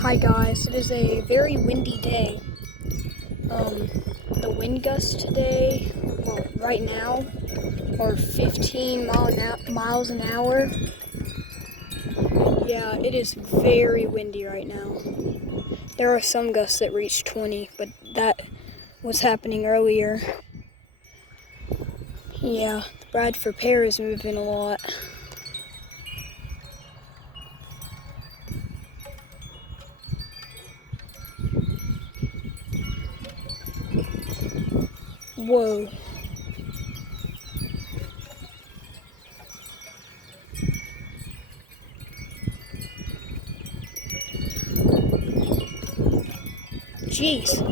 Hi guys, it is a very windy day. The wind gusts today, well, right now, are 15 miles an hour. Yeah, it is very windy right now. There are some gusts that reach 20, but that was happening earlier. Yeah, the Bradford Pear is moving a lot. Whoa. Jeez.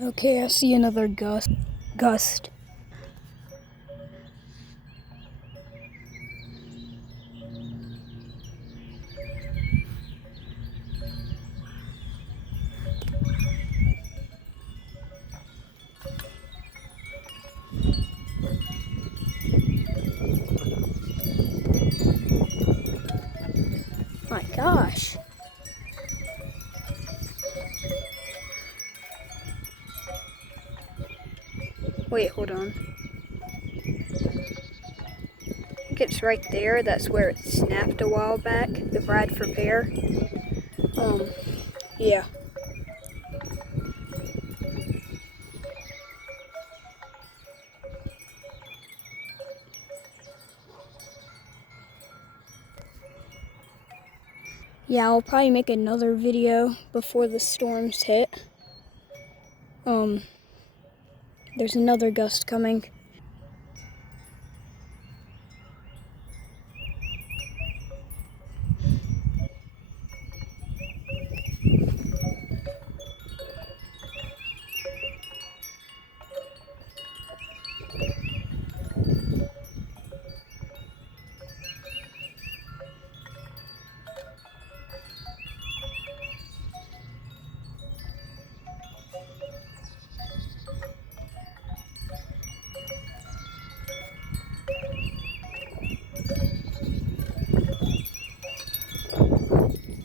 Okay, I see another gust. My gosh. Wait, hold on. I think it's right there. That's where it snapped a while back, the Bradford Pear. Yeah. Yeah, I'll probably make another video before the storms hit. There's another gust coming.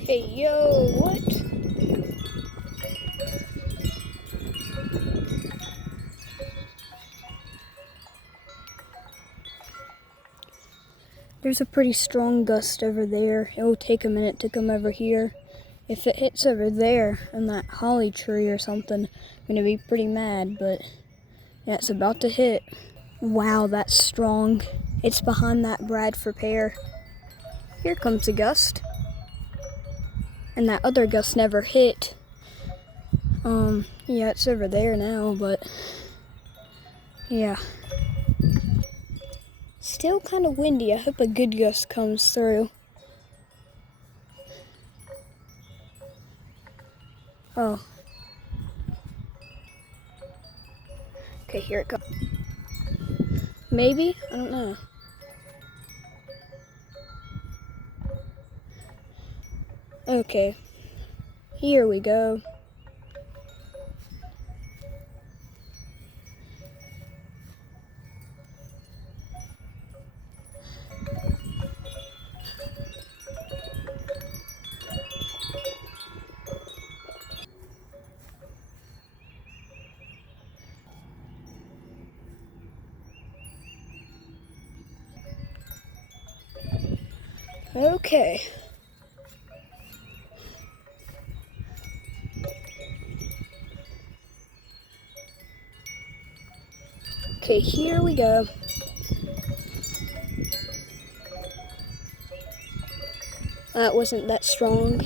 Hey, yo, what? There's a pretty strong gust over there. It will take a minute to come over here. If it hits over there in that holly tree or something, I'm gonna be pretty mad, but yeah, it's about to hit. Wow, that's strong. It's behind that Bradford Pear. Here comes a gust. And that other gust never hit. Yeah, it's over there now, but yeah. Still kind of windy. I hope a good gust comes through. Oh. Okay, here it comes. Maybe? I don't know. Okay. Here we go. Okay. Okay, here we go. That wasn't that strong.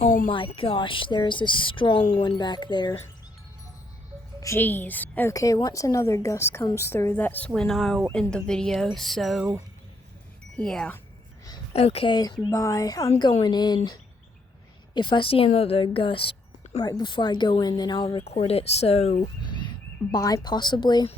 Oh my gosh, there's a strong one back there. Jeez. Okay, once another gust comes through, that's when I'll end the video, so yeah. Okay, bye. I'm going in. If I see another gust right before I go in, then I'll record it, so bye possibly.